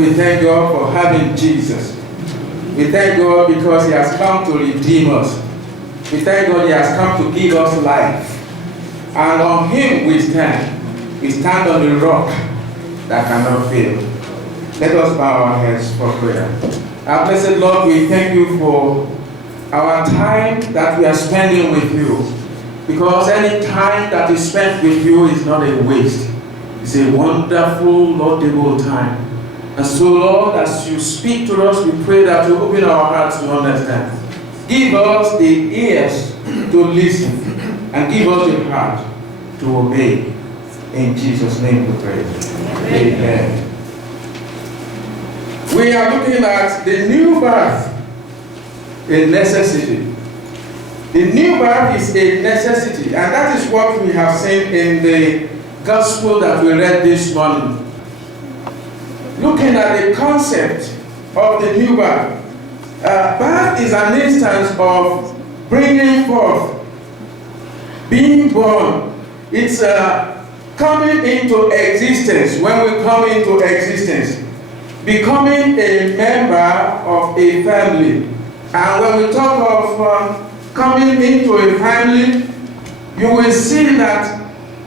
we thank God for having Jesus. We thank God because He has come to redeem us. We thank God He has come to give us life. And on Him we stand. We stand on the rock that cannot fail. Let us bow our heads for prayer. Our blessed Lord, we thank you for our time that we are spending with you. Because any time that is spent with you is not a waste. It's a wonderful, laudable time. And so, Lord, as you speak to us, we pray that you open our hearts to understand. Give us the ears to listen and give us the heart to obey. In Jesus' name we pray. Amen. We are looking at the new birth, a necessity. The new birth is a necessity, and that is what we have seen in the gospel that we read this morning. Looking at the concept of the new birth. Birth is an instance of bringing forth, being born. It's coming into existence. When we come into existence, becoming a member of a family. And when we talk of coming into a family, you will see that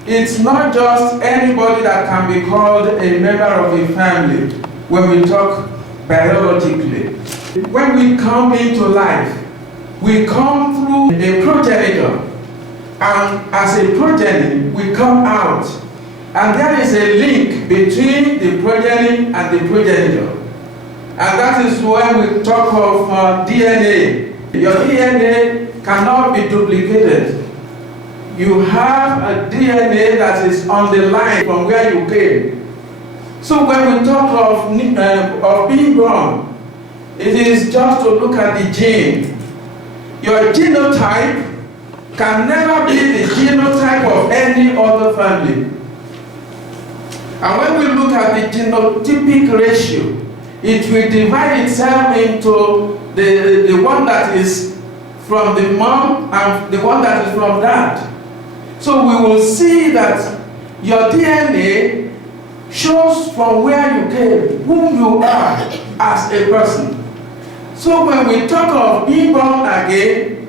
it's not just anybody that can be called a member of a family when we talk biologically. When we come into life, we come through a progenitor. And as a progeny, we come out. And there is a link between the progeny and the progenitor. And that is when we talk of DNA. Your DNA cannot be duplicated. You have a DNA that is on the line from where you came. So when we talk of being born, it is just to look at the gene. Your genotype can never be the genotype of any other family. And when we look at the genotypic ratio, it will divide itself into the one that is from the mom and the one that is from dad. So we will see that your DNA shows from where you came, whom you are as a person. So when we talk of being born again,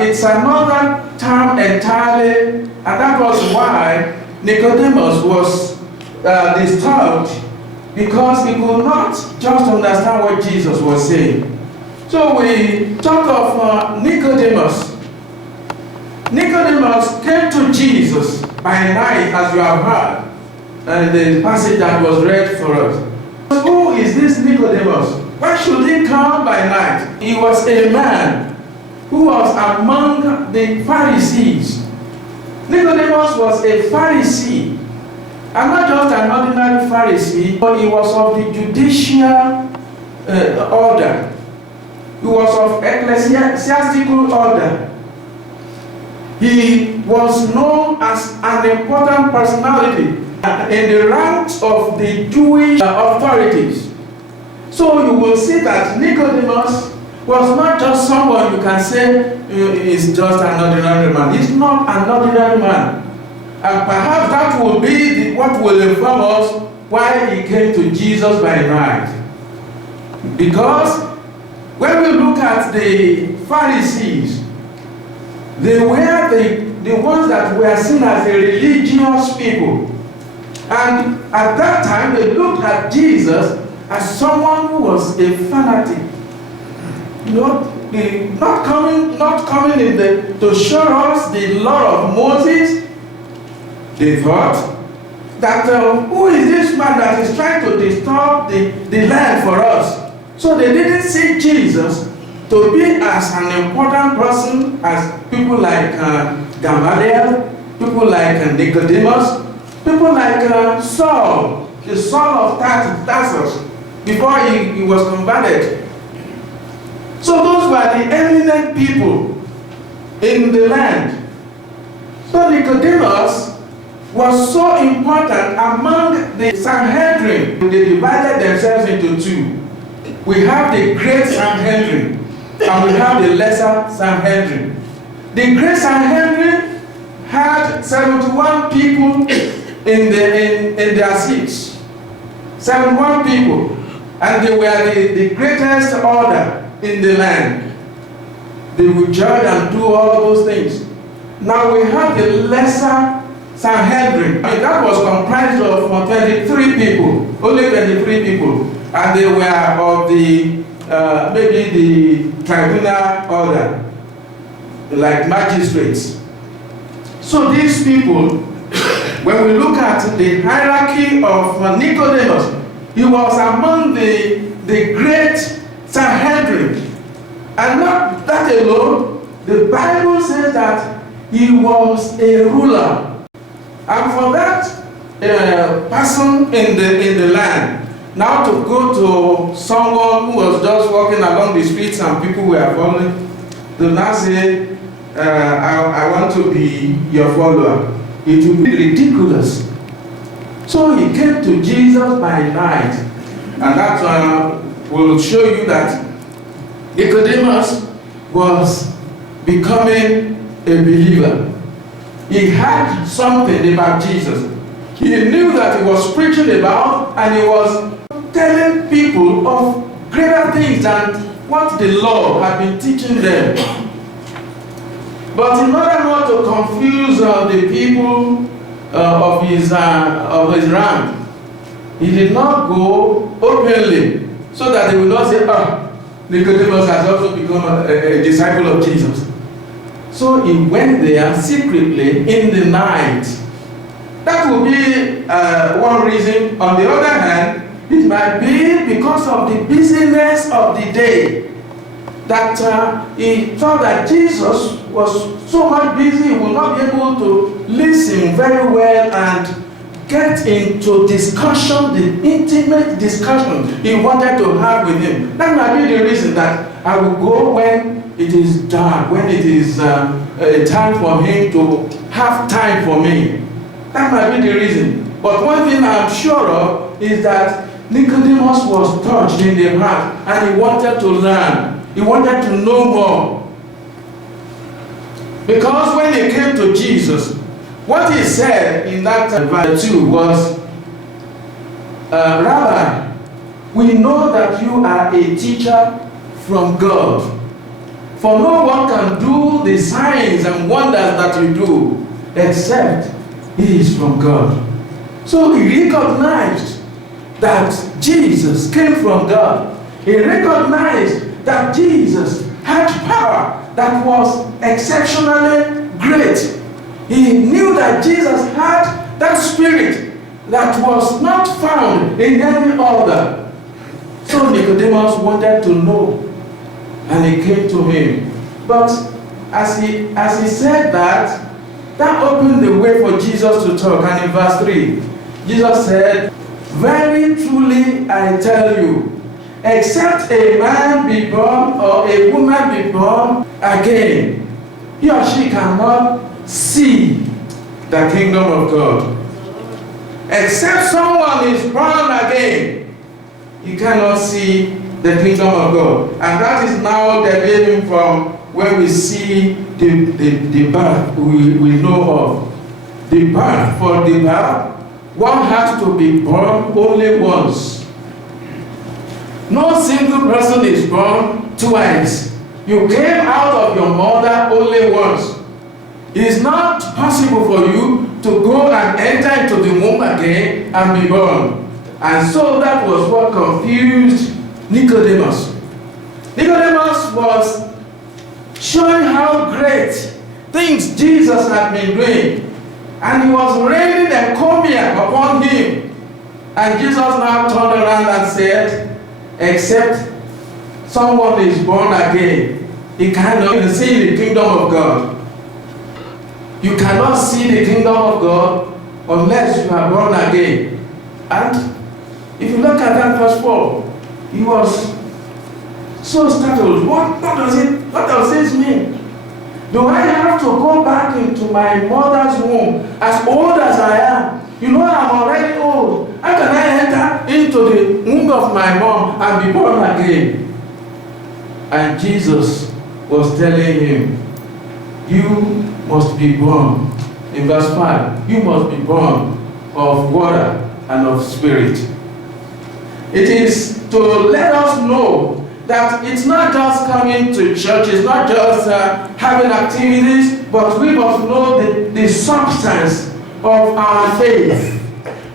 it's another term entirely, and that was why Nicodemus was disturbed, because he could not just understand what Jesus was saying. So we talk of Nicodemus. Nicodemus came to Jesus by night, as you have heard, and the passage that was read for us. Who is this Nicodemus? Why should he come by night? He was a man who was among the Pharisees. Nicodemus was a Pharisee, and not just an ordinary Pharisee, but he was of the judicial order. He was of ecclesiastical order. He was known as an important personality in the ranks of the Jewish authorities. So you will see that Nicodemus was not just someone you can say is just an ordinary man. He's not an ordinary man. And perhaps that will be what will inform us why he came to Jesus by night. Because when we look at the Pharisees, they were the ones that were seen as the religious people. And at that time, they looked at Jesus as someone who was a fanatic. Not coming in to show us the law of Moses. They thought that who is this man that is trying to disturb the land for us? So they didn't see Jesus to be as an important person as people like Gamaliel, people like Nicodemus, people like Saul, the son of Tarsus, before he was converted. So those were the eminent people in the land. So Nicodemus was so important among the Sanhedrin. They divided themselves into two. We have the great Sanhedrin and we have the lesser Sanhedrin. The great Sanhedrin had 71 people in their seats. 71 people, and they were the greatest order in the land. They would judge and do all those things. Now we have the lesser Sanhedrin. That was comprised of 23 people, only 23 people, and they were of the maybe the tribunal order, like magistrates. So these people, when we look at the hierarchy of Nicodemus, he was among the great Sanhedrin. And not that alone, the Bible says that he was a ruler. And for that person in the land, now to go to someone who was just walking along the streets and people were following, to now say, I want to be your follower, it would be ridiculous. So he came to Jesus by night, and that will show you that Nicodemus was becoming a believer. He had something about Jesus. He knew that he was preaching about, and he was telling people of greater things than what the law had been teaching them. But in order not to confuse the people of his rank, he did not go openly, so that they will not say, Nicodemus has also become a disciple of Jesus. So he went there secretly in the night. That would be one reason. On the other hand, it might be because of the busyness of the day, that he thought that Jesus was so much busy, he would not be able to listen very well and get into discussion, the intimate discussion he wanted to have with him. That might be the reason that I will go when it is dark, when it is a time for him to have time for me. That might be the reason. But one thing I'm sure of is that Nicodemus was touched in the heart, and he wanted to learn. He wanted to know more. Because when he came to Jesus, what he said in that verse 2 was, Rabbi, we know that you are a teacher from God. For no one can do the signs and wonders that you do except he is from God. So he recognized that Jesus came from God. He recognized that Jesus had power that was exceptionally great. He knew that Jesus had that spirit that was not found in any other. So Nicodemus wanted to know, and he came to him. But as he said that opened the way for Jesus to talk. And in verse 3, Jesus said, very truly I tell you, except a man be born or a woman be born again, he or she cannot see the kingdom of God. Except someone is born again, you cannot see the kingdom of God. And that is now deviating from when we see the birth we know of. The birth, for the birth, one has to be born only once. No single person is born twice. You came out of your mother only once. It is not possible for you to go and enter into the womb again and be born. And so that was what confused Nicodemus. Nicodemus was showing how great things Jesus had been doing. And he was raining encomium upon him. And Jesus now turned around and said, except someone is born again, he cannot see the kingdom of God. You cannot see the kingdom of God unless you are born again. And if you look at that verse 4, he was so startled. What does this mean? Do I have to go back into my mother's womb as old as I am? You know I'm already old. How can I enter into the womb of my mom and be born again? And Jesus was telling him, you must be born. In verse 5, you must be born of water and of spirit. It is to let us know that it's not just coming to church, it's not just having activities, but we must know the substance of our faith.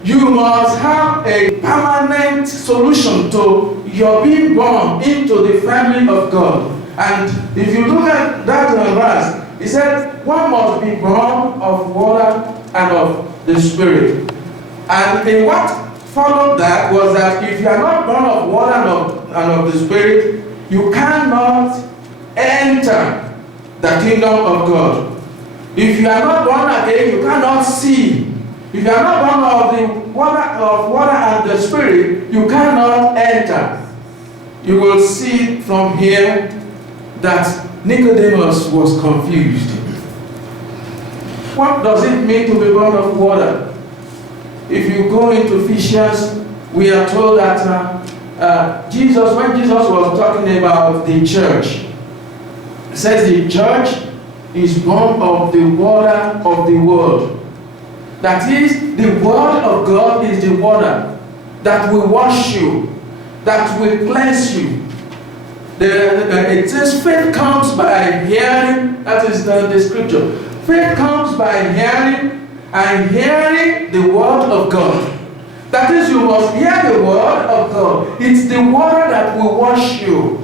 You must have a permanent solution to your being born into the family of God. And if you look at that verse, he said, one must be born of water and of the Spirit. And in what followed that was that if you are not born of water and of the Spirit, you cannot enter the kingdom of God. If you are not born again, you cannot see. If you are not born of the water and the Spirit, you cannot enter. You will see from here that Nicodemus was confused. What does it mean to be born of water? If you go into Ephesians, we are told that when Jesus was talking about the church, it says the church is born of the water of the word. That is, the word of God is the water that will wash you, that will cleanse you. It says faith comes by hearing, that is the scripture. Faith comes by hearing, and hearing the word of God. That is, you must hear the word of God. It's the water that will wash you.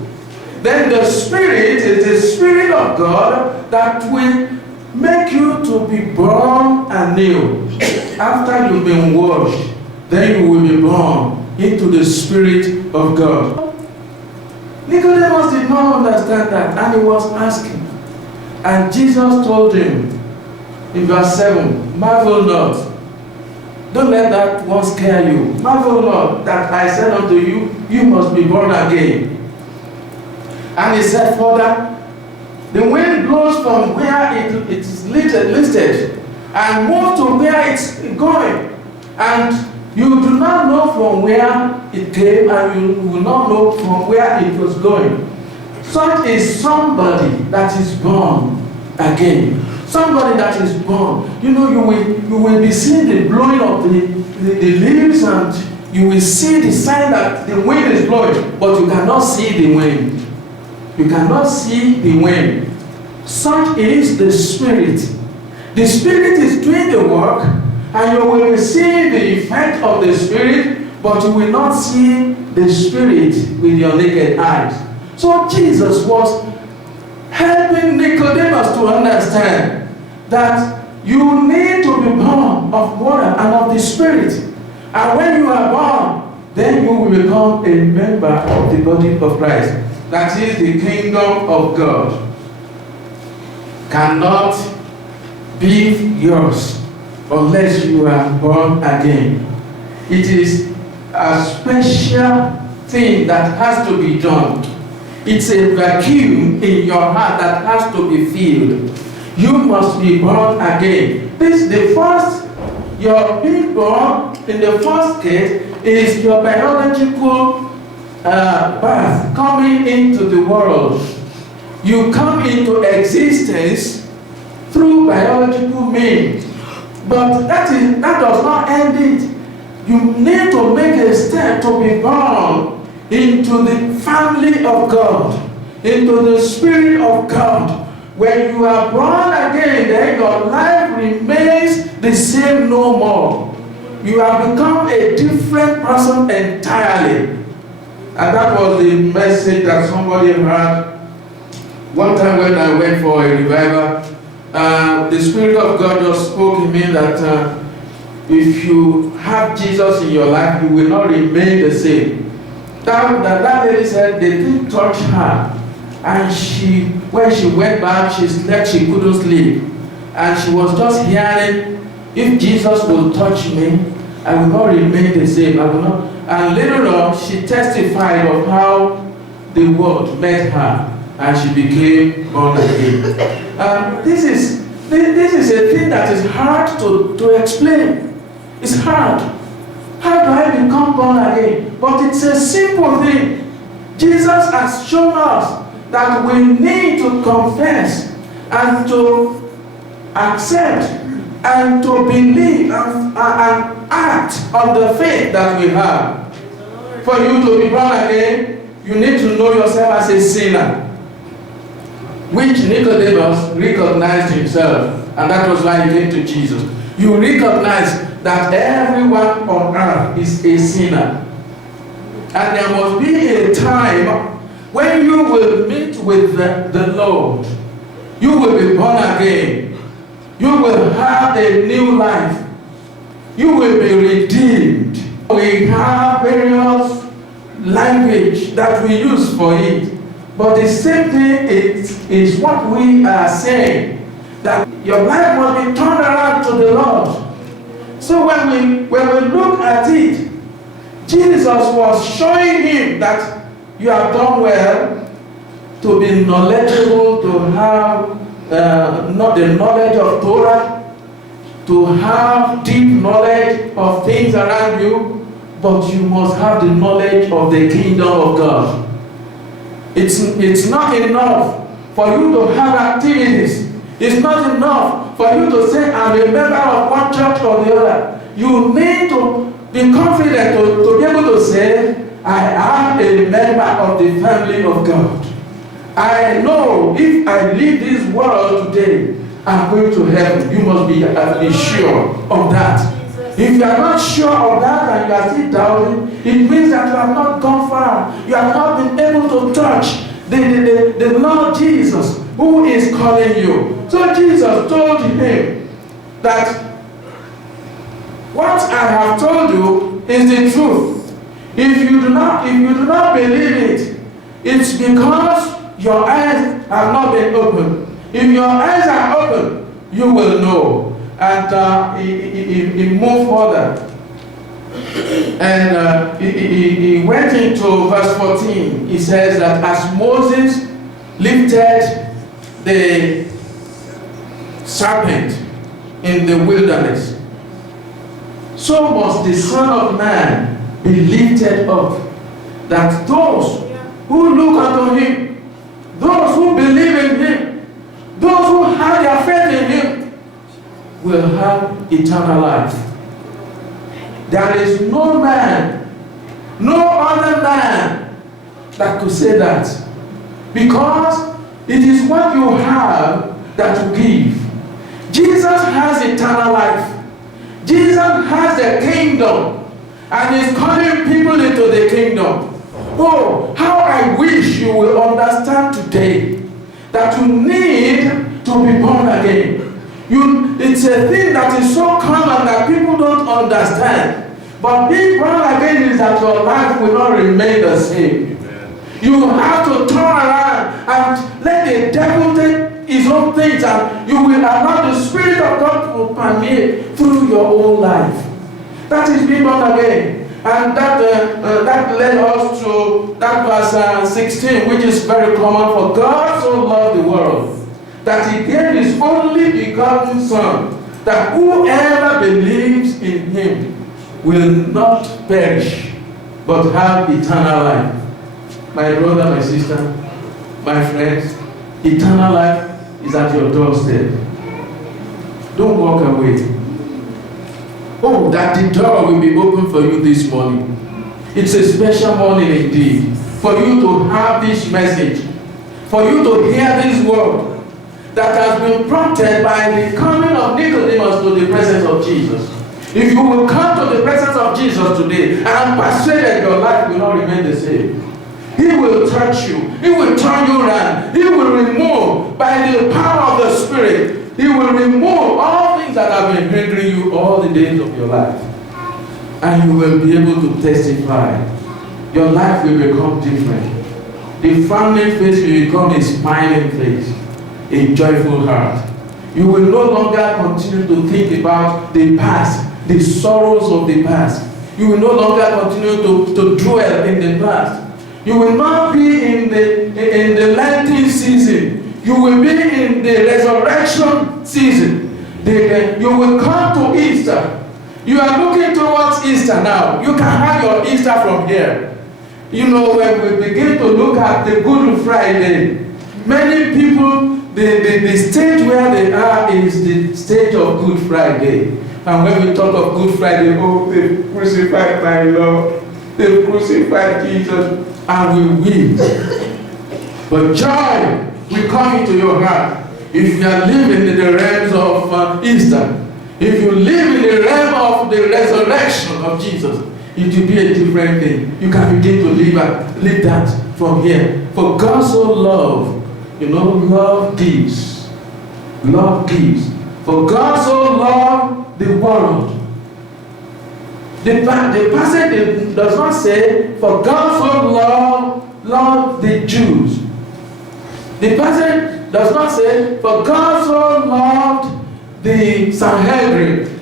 Then the Spirit is the Spirit of God that will make you to be born anew. After you've been washed, then you will be born into the Spirit of God. Nicodemus did not understand that, and he was asking. And Jesus told him in verse 7, marvel not. Don't let that one scare you. Marvel not that I said unto you, you must be born again. And he said further, the wind blows from where it is listed and moves to where it's going. And you do not know from where it came, and you will not know from where it was going. Such is somebody that is born again. Somebody that is born. You know, you will be seeing the blowing of the leaves, and you will see the sign that the wind is blowing, but you cannot see the wind. You cannot see the wind. Such is the Spirit. The Spirit is doing the work, and you will see the effect of the Spirit, but you will not see the Spirit with your naked eyes. So Jesus was helping Nicodemus to understand that you need to be born of water and of the Spirit. And when you are born, then you will become a member of the body of Christ. That is, the kingdom of God cannot be yours unless you are born again. It is a special thing that has to be done. It's a vacuum in your heart that has to be filled. You must be born again. Your being born in the first case is your biological birth, coming into the world. You come into existence through biological means. But that does not end it. You need to make a step to be born into the family of God, into the Spirit of God. When you are born again, then your life remains the same no more. You have become a different person entirely. And that was the message that somebody heard one time when I went for a revival. The Spirit of God just spoke to me that if you have Jesus in your life, you will not remain the same. That lady said they didn't touch her. And when she went back, she slept, she couldn't sleep. And she was just hearing, if Jesus will touch me, I will not remain the same. I will not. And later on, she testified of how the word met her, and she became born again. This is a thing that is hard to explain. It's hard. How do I become born again? But it's a simple thing. Jesus has shown us that we need to confess and to accept and to believe and act on the faith that we have. for you to be born again, you need to know yourself as a sinner, which Nicodemus recognized himself, and that was why he came to Jesus. You recognize that everyone on earth is a sinner, and there must be a time when you will meet with the Lord. You will be born again. You will have a new life. You will be redeemed. We have various language that we use for it. But the same thing is what we are saying, that your life must be turned around to the Lord. So when we look at it, Jesus was showing him that you have done well to be knowledgeable, to have not the knowledge of Torah, to have deep knowledge of things around you, but you must have the knowledge of the kingdom of God. It's not enough for you to have activities. It's not enough for you to say, I'm a member of one church or the other. You need to be confident to be able to say, I am a member of the family of God. I know if I leave this world today, I'm going to heaven. You must be sure of that. If you are not sure of that and you are still doubting, it means that you have not gone far. You have not been able to touch the Lord Jesus who is calling you. So Jesus told him that what I have told you is the truth. If you do not believe it, it's because your eyes have not been opened. If your eyes are open, you will know. And he moved further. And he went into verse 14. He says that as Moses lifted the serpent in the wilderness, so must the Son of Man be lifted up, that those who look unto him, those who believe in him, those who have their faith in him, will have eternal life. There is no man, no other man that could say that, because it is what you have that you give. Jesus has eternal life. Jesus has the kingdom, and is calling people into the kingdom. Oh, how I wish you will understand today that you need to be born again. It's a thing that is so common that people don't understand. But being born again is that your life will not remain the same. Amen. You have to turn around and let the devil take his own things, and you will allow the Spirit of God to permeate through your whole life. That is being born again. And that led us to that verse 16, which is very common. For God so loved the world, that he gave his only begotten Son, that whoever believes in him will not perish, but have eternal life. My brother, my sister, my friends, eternal life is at your doorstep. Don't walk away. Oh, that the door will be open for you this morning. It's a special morning indeed, for you to have this message, for you to hear this word that has been prompted by the coming of Nicodemus to the presence of Jesus. If you will come to the presence of Jesus today, I am persuaded your life will not remain the same. He will touch you. He will turn you around. He will remove, by the power of the Spirit, he will remove all things that have been hindering you all the days of your life. And you will be able to testify. Your life will become different. The frowning face will become a smiling face, a joyful heart. You will no longer continue to think about the past, the sorrows of the past. You will no longer continue to dwell in the past. You will not be in the Lenten season. You will be in the resurrection season. You will come to Easter. You are looking towards Easter now. You can have your Easter from here. You know, when we begin to look at the Good Friday, many people, the stage where they are is the stage of Good Friday. And when we talk of Good Friday, oh, they crucified my Lord. They crucified Jesus and we weep. But joy will come into your heart if you are living in the realms of Easter. If you live in the realm of the resurrection of Jesus, it will be a different thing. You can begin to live that from here. For God so loved, love gives. Love gives. For God so loved the world. The passage does not say, for God so loved the Jews. The passage does not say, for God so loved the Sanhedrin.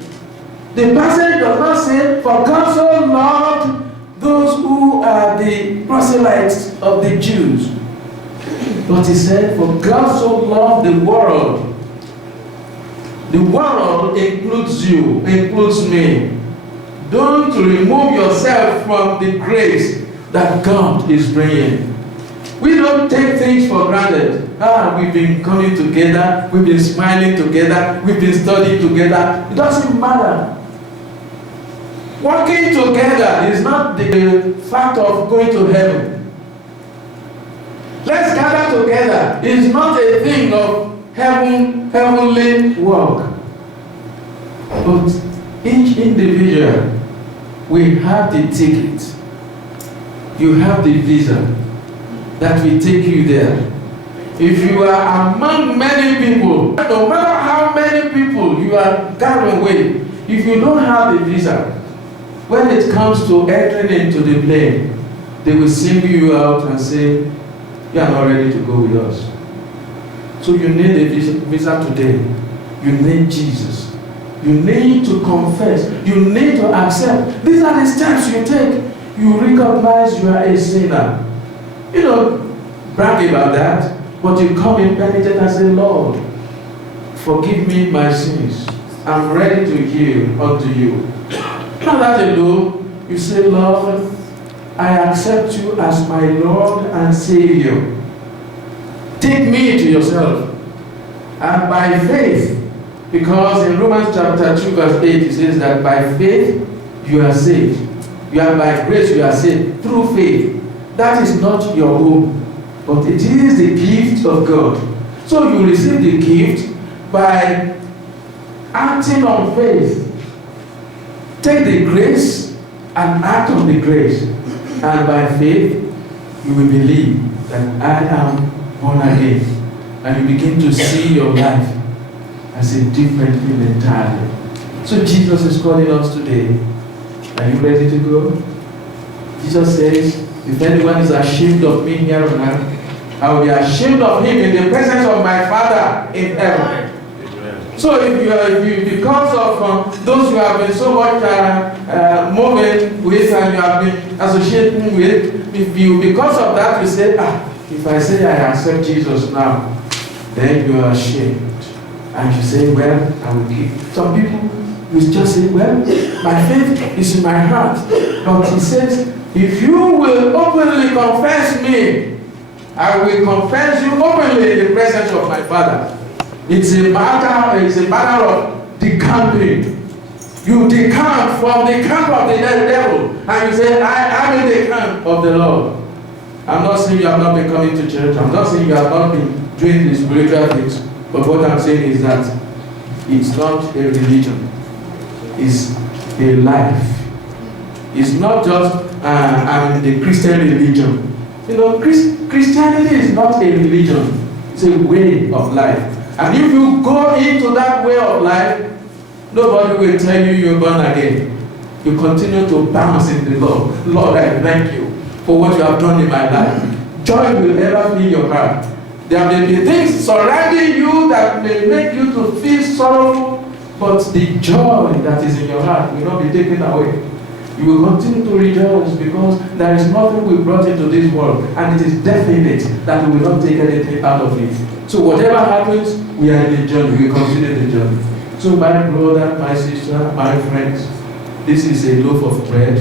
The passage does not say, for God so loved those who are the proselytes of the Jews. But he said, for God so loved the world. The world includes you, includes me. Don't remove yourself from the grace that God is bringing. We don't take things for granted. We've been coming together, we've been smiling together, we've been studying together. It doesn't matter. Working together is not the fact of going to heaven. Let's gather together is not a thing of heavenly work. But each individual, we have the ticket. You have the visa that will take you there. If you are among many people, no matter how many people you are gathering with, if you don't have the visa, when it comes to entering into the plane, they will single you out and say, you are not ready to go with us. So you need a visa today. You need Jesus. You need to confess. You need to accept. These are the steps you take. You recognize you are a sinner. You don't brag about that, but you come in penitent and say, Lord, forgive me my sins. I'm ready to yield unto you. Not that alone, you say, Lord, I accept you as my Lord and Savior. Take me to yourself. And by faith, because in Romans chapter 2 verse 8 it says that by faith you are saved. You are by grace you are saved through faith. That is not your own, but it is the gift of God. So you receive the gift by acting on faith. Take the grace and act on the grace. And by faith, you will believe that I am born again. And you begin to see your life as a different thing entirely. So Jesus is calling us today. Are you ready to go? Jesus says, if anyone is ashamed of me here on earth, I will be ashamed of him in the presence of my Father in heaven. So if you because of those you have been so much moving with and you have been associating with, if you because of that you say, if I say I accept Jesus now, then you are ashamed. And you say, well, I will keep. Some people will just say, well, my faith is in my heart. But he says, if you will openly confess me, I will confess you openly in the presence of my Father. It's a matter of decamping. You decamp from the camp of the devil, and you say, I am in the camp of the Lord. I'm not saying you have not been coming to church. I'm not saying you have not been doing the spiritual things. But what I'm saying is that it's not a religion. It's a life. It's not just the Christian religion. You know, Christianity is not a religion. It's a way of life. And if you go into that way of life, nobody will tell you you're born again. You continue to bounce in the Lord. Lord, I thank you for what you have done in my life. Joy will ever be your heart. There may be things surrounding you that may make you to feel sorrowful, but the joy that is in your heart will not be taken away. You will continue to rejoice because there is nothing we brought into this world, and it is definite that we will not take anything out of it. So whatever happens, we are in the journey. We continue the journey. So my brother, my sister, my friends, this is a loaf of bread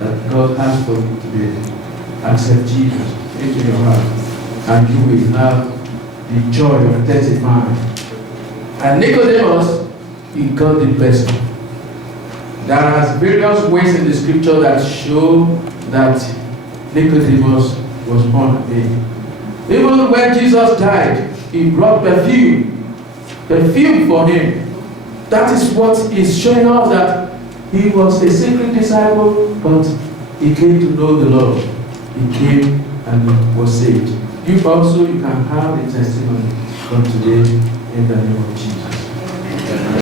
that God has for you today. Accept Jesus into your heart, and you will have the joy of testifying. And Nicodemus, he got the blessing. There are various ways in the scripture that show that Nicodemus was born again. Even when Jesus died, he brought perfume for him. That is what is showing us that he was a secret disciple, but he came to know the Lord. He came and was saved. You also, you can have a testimony from today in the name of Jesus.